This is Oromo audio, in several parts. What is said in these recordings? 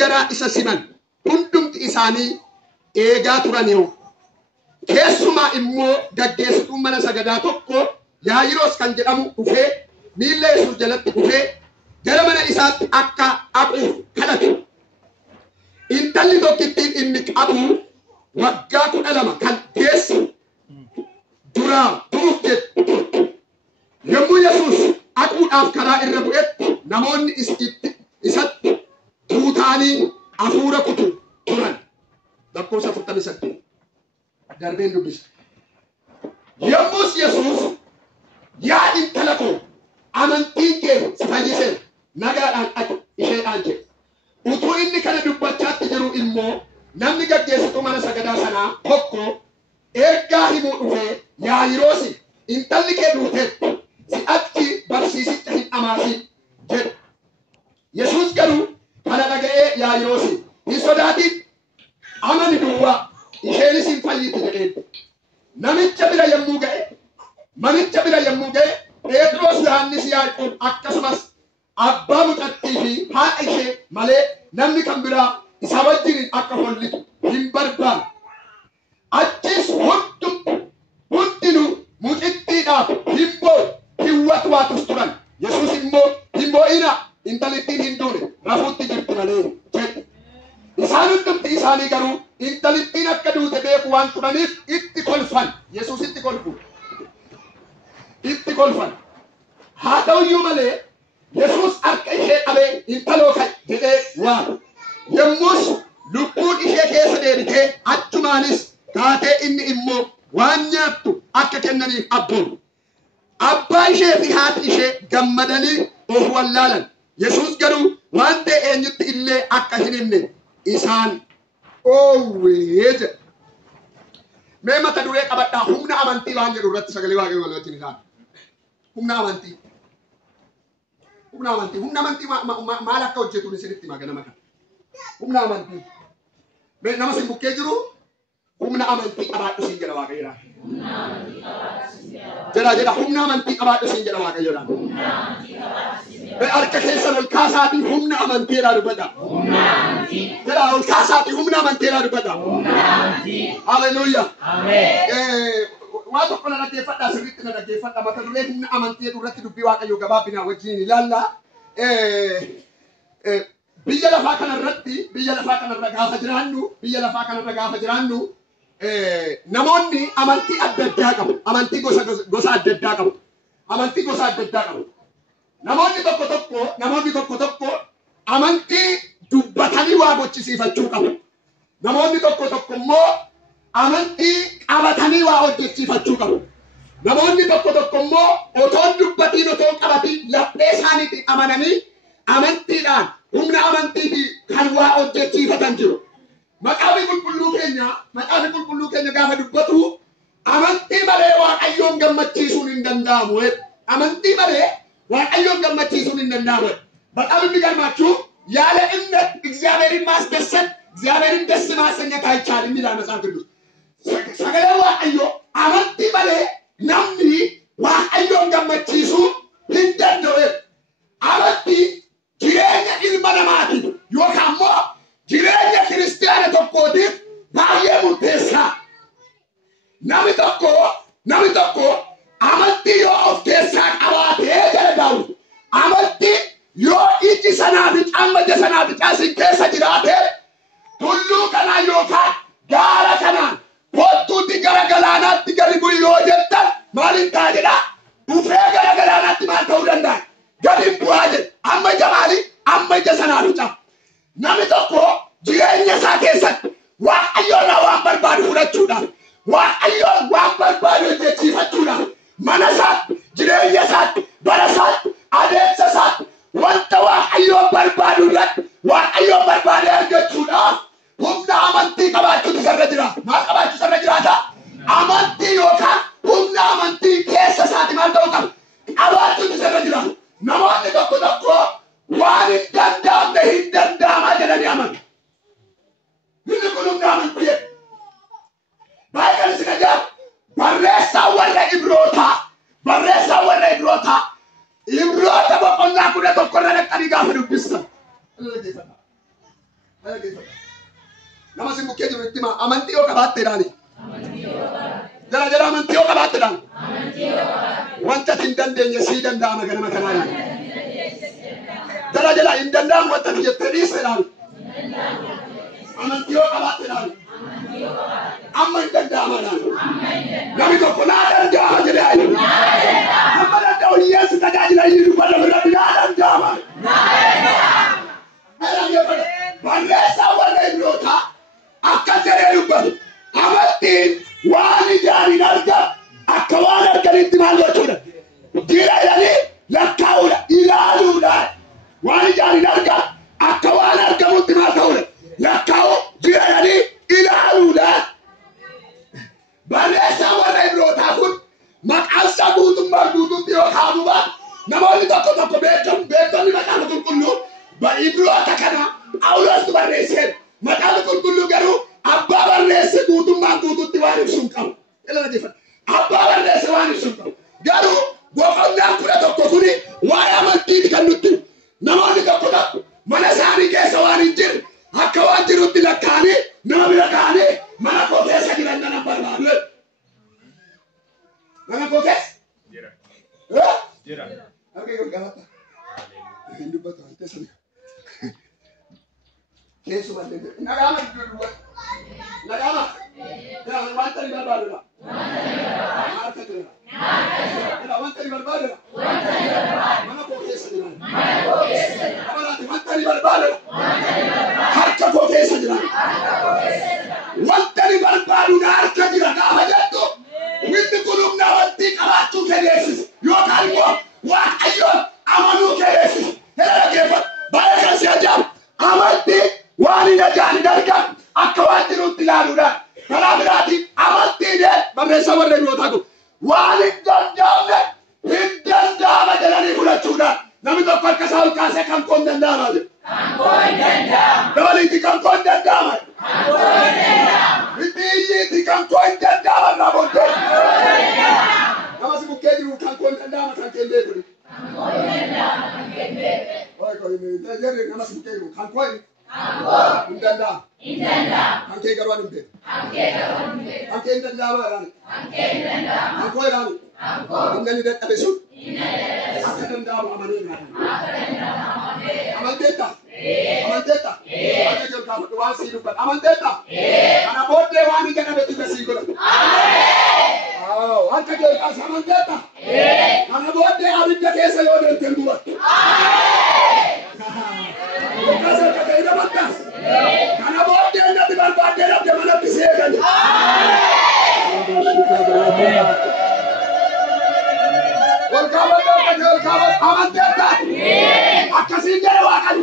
jara isa siman hundumti isaanii eegaa turaniiru. Keessumaa immoo gaggeessituun mana sagadaa tokko Yaayiroos kan jedhamu dhufee miilla Yesuus jalatti dhufee gara mana isaatti akka dhaquuf kadhate. Intalli tokkittiin inni qabu waggaa 12 kan keessa duraa turuuf jedhu. Yommuu Yesuus dhaquudhaaf karaa irra bu'etti namoonni isatti tuutaanii hafuura kutu turan. Lakkoofsa 48 darbeen dubbisa. Yommus Yesuus yaa intala koo amantiin kee si fayyise nagaadhaan dhaqi isheedhaan jedhe. Utuu inni kana dubbachaatti jiru immoo namni gaggeessituu mana sagadaa sanaa tokko ergaa himuu dhufee Yaayiroos intalli kee duuteetti si'achi barsiisicha hin amaasin jedhe. Yesuus garuu kana dhaga'ee Yaayiroos hin sodaatin amani duwwaa isheenis hin fayyiti jedheen. Namicha bira yommuu ga'e Phexros, Yohannis, Yaaqoob akkasumas abbaa mucattii fi haadha ishee malee namni kan biraa isa wajjin akka hollitu hin barbaanne. Achis hundinuu mucittiidhaaf hin watwaatus turan. Yesuus immoo hin boo'ina intalittiin hin duune rafuutti jirti malee jedhe. Isaan hundumti isaanii garuu intalittiin akka duute beeku waan turaniif itti kolfan. Yesuus itti kolfan. Haa ta'uyyuu malee Yesuus harka ishee qabee intaloo ka'e jedhee waame. Yommus lubbuun ishee keessa deebitee achumaanis taatee inni immoo waan nyaattu akka kennaniif abboon. Abbaa ishee fi haati ishee gammadanii of wallaalan. Yesuus garuu waan ta'e eenyutti illee akka hin himne isaan oowwee jedhe. Mee mata duree qabadhaa humna amantii waan jedhu irratti sagalee waaqayyoo wal wajjin ilaala. Humna amantii maal akka hojjetuun isinitti hima ganama kana. Humna amantii. Mee nama sin bukkee jiru humna amantii qabaadhu siin jedha waaqayyoodhaan. Jedha humna amantii qabaadhu siin jedha waaqayyoodhaan. Mee harka keessan ol kaasaatii humna amantiidhaa dubbadha. Jedha ol kaasaatii humna amantiidhaa dubbadha. Haleluuyaa. Waan tokko na dhaggeeffadhaa sirriitti na dhaggeeffadha. Mata duree humna amantii irratti dubbii waaqayyoo gabaabinaa wajjin ilaalla. Biyya lafaa kanarra gaafa jiraannu namoonni amantii adda addaa qabu. Amantii gosa adda addaa qabu. Namoonni tokko tokko amantii dubbatanii waa gochisiifachuu qabu. Namoonni tokko immoo amantii qabatanii waa hojjechiifachuu qabu. Namoonni tokko immoo otoon dubbatiin otoon qabatiin laphee isaaniitiin amananii amantiidhaan humna amantiitiin kan waa hojjechiifatan jiru. Maqaafi qulqulluu keenya gaafa dubbatu amantii malee waaqayyoon gammachiisuun hin danda'amu. Amantii malee waaqayyoon gammachiisuun hin danda'amu. Baqaaf inni garmaachuu yaala inni እግዚአብሔርን ማስደሰት እግዚአብሔርን ደስ ማሰኘት አይቻልም ይላል መጽሐፍ ቅዱስ። Sagalee waaqayyoo amantii malee namni waaqayyoon gammachiisuu hin danda'u. Amantii jireenya ilma namaatiif yookaan immoo jireenya kiristaana tokkootiif baay'ee murteessaa. Namni tokko amantii yoo of keessaa qabaatee jala daawwu amantii yoo iji sanaa fi cammaja sanaa fi caasin keessa jiraate tulluu kanaa yookaan gaara kanaan Pottuutti gara galaanaatti gadi bu'i yoo jettan maaliin ta'a jedha? Dhufee gara galaanaatti maal ta'uu danda'a? Gadi bu'aa jedha. Amma ija maali? Amma ija sanaa fi cama. Namni tokko jireenya isaa keessatti waaqayyoon waan barbaadu fudhachuudhaaf, waaqayyoon waan barbaadu hojjechiifachuudhaaf, mana isaatti, jireenya isaatti, bara isaatti, adeemsa isaatti, wanta waaqayyoon barbaadu irratti waaqayyoon barbaade argachuudhaaf humna amantii qabaachuutu sarra jira. Maal qabaachuu sarra jiraata? Amantii yookaan humna amantii keessa isaati maal ta'uu qaba? Qabaachuutu sarra jira. Namoonni tokko waan hin danda'amne hin danda'amaa jedhanii amanu. Inni kun humna amantii. Baay'ee kan isin ajaa'ibu barreessaa warra Ibroota boqonnaa 11 irra dhaqanii gaafa dubbistan. nama sin bukkee jiru itti maa amantii yoo qabaatteedhaani jala jala amantii yoo qabaatteedhaan wanta hin dandeenye sii danda'ama ganama kanaadhaan jala jala hin danda'amu wanta jettee dhiisteedhaan amantii yoo qabaatteedhaan amma hin danda'amaadhaan namni tokko naa danda'a jedhee amma danda'u hiyyeessi tajaajila inni dubbata birratti naa danda'ama barreessaa warra Ibroota akka jedhee dubbatu amantiin waan ijaariin arga akka waan arganitti maal gochuudha jira jedhanii lakkaa'uudha ilaaluudhaan waan ijaariin arga akka waan argamutti maal ta'uudha lakkaa'u jira jedhanii ilaaluudhaan barreessaa warra Ibrootaa kun maqaansaa guutummaa guutuutti yoo kaabuba namoonni tokko tokko beektonni maqaan qulqulluu Ibroota kana Phaawulos barreessee maqaan qulqulluu garuu abbaa barreesse guutummaa guutuutti waan ibsuun qabu. Abbaa barreesse waan ibsuun qabu. Garuu boqonnaan 11 kuni waa'ee amantiiti kan nutti namoonni tokko tokko mana isaanii keessa waan hin jirre akka waan jirutti lakkaa'anii nama bira kaa'anii mana koo keessa jiran nan barbaadu. Mana koo keessa? Jira. Jira. Akka yoo gaafata. Hin dubbatu waan teessanii. Yesu mandende. Nagama duduk. Nagama. Ya, wanita di barbaadu la. Harka jira. Ya, wanita di barbaadu la. Mana koo keessa jira. Amanaati wanita di barbaadu la. Harka koo keessa jira. Wanita di barbaadu la harka jira. Gaafa jettu. Winti kunumna wanti qabaachuu keessa. Yookaan immoo waaqayyoon amanuu keessa. Hela keeffat. Baay'ee kan si ajaa'ibu. Amantii waan hin ajaan dargan akka waan jirutti ilaaluudhaan karaa biraatiin amantiidhaan barreessaa warra Ibrootaa kun waan hin danda'amne hin danda'ama jedhanii fudhachuudhaan namni tokko harka isaa ol kaasee kan koo hin danda'ama jedhu. Kan koo hin danda'ama. Dabaliitti kan koo hin danda'ama. Kan koo hin danda'ama. Biyyiitti kan koo hin danda'ama irraa booddee. Kan koo hin danda'ama. Nama si bukkee jiru kan koo hin danda'ama kan kee beeku. Kan koo hin danda'ama kan kee beeku. Jadi nama sebutnya itu kangkoi. Kangkoi. Indanda. Indanda. Kangkei karuan imbe. Kangkei karuan imbe. Kangkei indanda apa kan? Kangkei indanda. Kangkoi kan? Kangkoi. Indani det abesu. Indani det abesu. Apa indanda apa amane kan? Apa indanda amane. Aman teta. Aman teta. Apa jual kamu tuan si lupa. Aman teta. Karena bodoh wani jangan betul besi kola. Amen. Oh, angkat jual kas aman teta. Karena bodoh abis dia kesa yo del tembua. Kasar kata ida batas. Karena bodoh anda tiba pada dalam zaman pisah kan. Welkawan welkawan aman teta. Akasih jerawakan.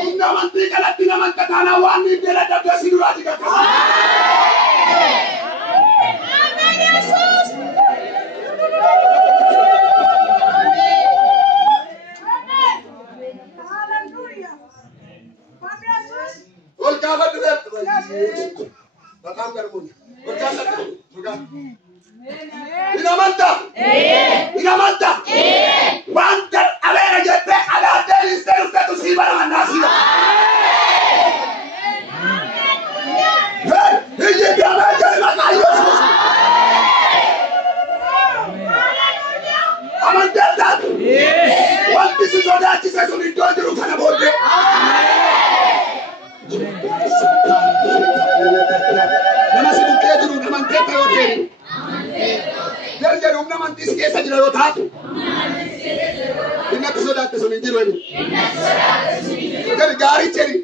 Unda mantri kalau tidak mantap tanah wani dia ada silurat juga. Amin Yesus. Welkawan dulu. Bakam karmun. Welkawan juga. Ina mantap. Ina mantap. Mantap. Abang aja ada dari satu si barang nasi. Hei, ini dia macam mana Yesus? Aman datang. Waktu sesudah kita sudah duduk karena bodoh. Nama si bukti dulu, nama teta hotel. Jadi umna mantis kesa jira hotel. Inna kesoda kesoda jiro ini. Jadi gari ceri.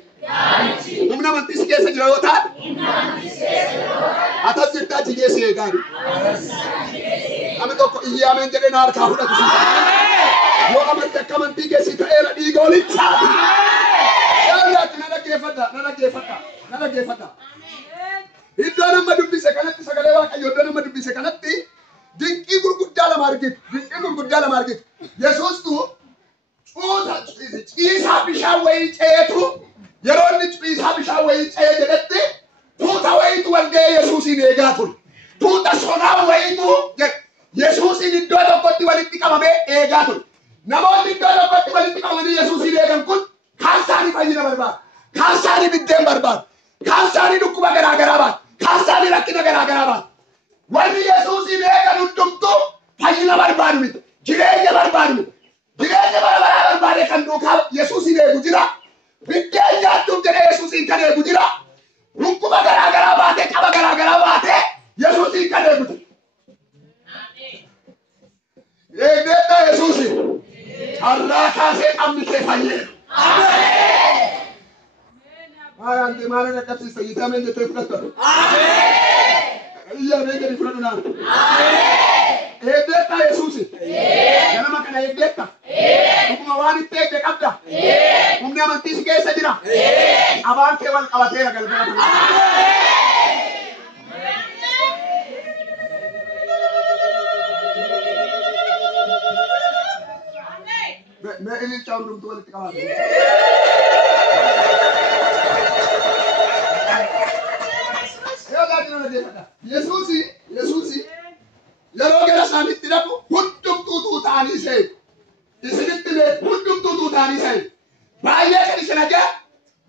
Umna mantis kesa jira hotel. Atas cerita jige se gari. Kami to iya men jadi nar kahuda kusi. Yo aman tekka manti kesi ta era di goli chati. Ya nana kefata. Iddoo nama dubbise kanatti sagalee waaqayyoo iddoo nama dubbise kanatti dinqii gurguddaa lama argite. Yesuustu ciisaa bishaan wayii ceetu yeroo inni ciisaa bishaan wayii cee jedhetti tuuta wayiitu wal ga'ee Yesuusiin eegaa ture. Tuuta sonaa wayiitu Yesuusiin iddoo tokkotti walitti qabamee eegaa ture. Namoonni iddoo tokkotti walitti qabamanii Yesuusiin eegan kun kaan isaanii fayyina barbaada. Kaasani biddeen barbaadu. Kaasani dhukkuba garaa garaa baatu. Kaasani rakkina garaa garaa baatu. Wanni Yesuusiin eegan hundumtuu fayyina barbaadu miti. Jireenya barbaadu miti. Jireenya bara barbaade kan duukaa Yesuusiin eegu jira. Biddeen nyaattuuf jedhee Yesuusiin kan eegu jira. Dhukkuba garaa garaa baatee qaba garaa garaa baatee Yesuusiin kan eegu jira. Eegdetta Yesuusiin. Carraa kaasee qabni kee fayyee. Ameen. Maayante maala dhaqqabsiisa yitamee jettee fudhatta. Ameen. Iyyaa beekanii fudhadhu naan. Ameen. Eegdetta Yesuusiin. Ganama kana eegdetta. Dhuguma waan itti eegde qabda. Humni amantii si keessa jira. Abaan kee wal qabateera galgala kana. मैं इन्हें चावल रूम तो वाले टिका दे ये गाड़ी ने देखा यीशुसी ये लोग ऐसा सामित तेरा को हुट्टुम तू तानी से इसने तेरे हुट्टुम तू तानी से भाई ये कैसे ना क्या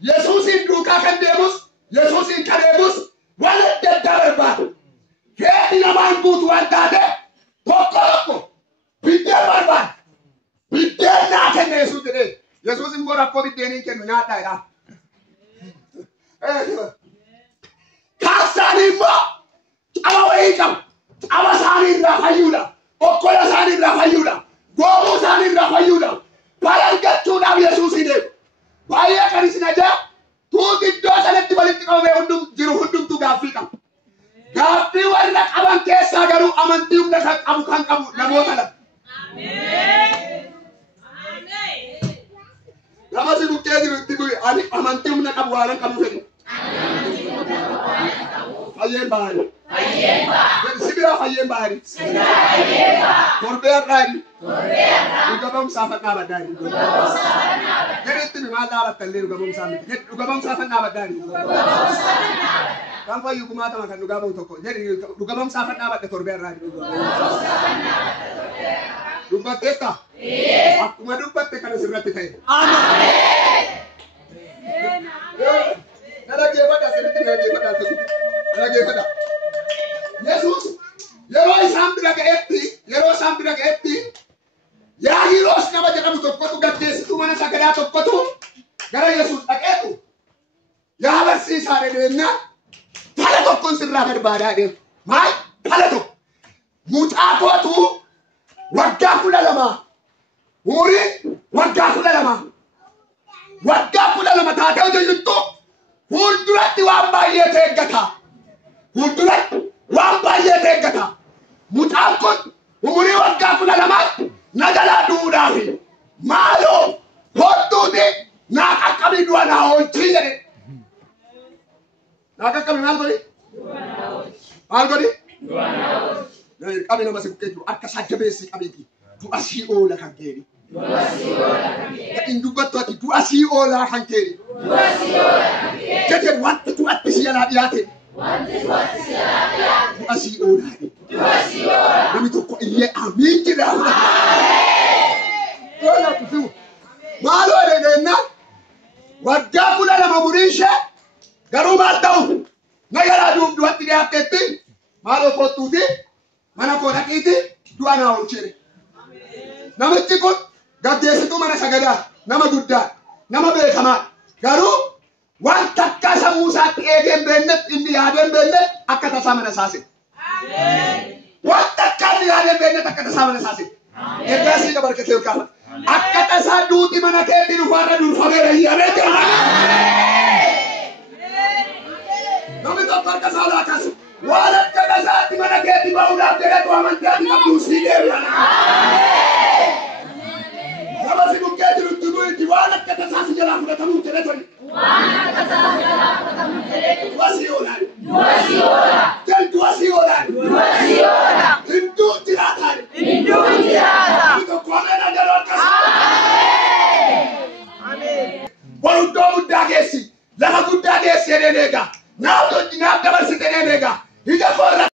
यीशुसी दुका कर देमुस यीशुसी करेमुस वाले तेरे बात क्या नमान को तू आता है कोको बिल्कुल बर्बाद Biddeen naa kenne Yesuus jedhee. Yesuus immoo rakkoo biddeenii kennu nyaadhaa jedhaa. Kaasaan immoo caba wayii qabu. Caba isaanii irraa fayyuudha. Okkola isaanii irraa fayyuudha. Goomuu isaanii irraa fayyuudha. Fayyaa argachuudhaaf Yesuusiin eegu. Baay'ee kan isin ajaa tuuti iddoo sanatti walitti qabamee hundumtuu gaaffii qaba. Gaaffii warra qaban keessaa garuu amantii humna kan qabu namoota lama. Nama si bukkee jiru itti bu'e ani amantii humna qabu waan qabu fedhe. Fayyeen baari. Sibira fayyeen baari. Torbee har'aani. Dhugabamsaa fannaa baddaani. Jedhetti mi maal dhaabattallee dhugabamsaa miti. Dhugabamsaa fannaa baddaani. Kan fayyu kumaatama kan dhugabamu tokko. Jedhi dhugabamsaa fannaa badda torbee har'aani. Dubbatteetta? Akkuma dubbatte kana sirratti ta'e. Ameen. Dhaggeeffadhaa sirriitti dhaggeeffadhaa. Yesuus yeroo isaan bira ga'etti Yaa'iiroos nama jedhamu tokkotu gaggeessituu mana sagadaa tokkotu gara Yesuus dhaqeetu yaa barsiisaa dhedheennaa dhala tokkoon sirraa barbaadaa deemu. Maal? Dhala tokko. Mucaa kootu waggaa 12 umurii waggaa 12 taatee hojii jirtu fuulduratti waan baay'ee eeggata. Mucaan kun umurii waggaa 12 nagalaa duudhaafi maaloo hodduuti naa qaqqabii du'a naa oolchii jedhe. Naa qaqqabii maal godhi? Maal godhi? Qabi nama si bukkee jiru akka sajjabeessi qabeeti du'a sii oola kan keeni. Kan dubbattu ati du'a sii oola kan keeni. Jedhe wanti du'atti si jalaa dhiyaate. Du'a sii oola. Namni tokko iyyee amiin jedhaa. Maaloo dhedheennaan waggaa 12 umurii ishee garuu maal ta'u nagalaa du'atti dhiyaatteetti maaloo kottuuti. Mana koo dhaqiiti du'a naa oolchee. Namichi kun gaggeessituu mana sagadaa nama guddaa nama beekamaa garuu waan takka sammuu isaatti eegeen beeknetti inni yaadeen beeknetti akka tasaa mana saase. Waan takka inni yaadeen beeknetti akka tasaa mana saase. Egaa sii dabarkatee olkaafata. Akka tasaa duuti mana keetti dhufaarra durfameera hiyyamee jira. Namni tokko harka isaa olaa kaasu. Waan akka tasaatti mana keetti ba'uudhaaf jedhatu amantaati qabdu sii deebi'ana. Nama si bukkee jirutti bu'itti waan akka tasaa si jalaa fudhatamuuf jedhe tori.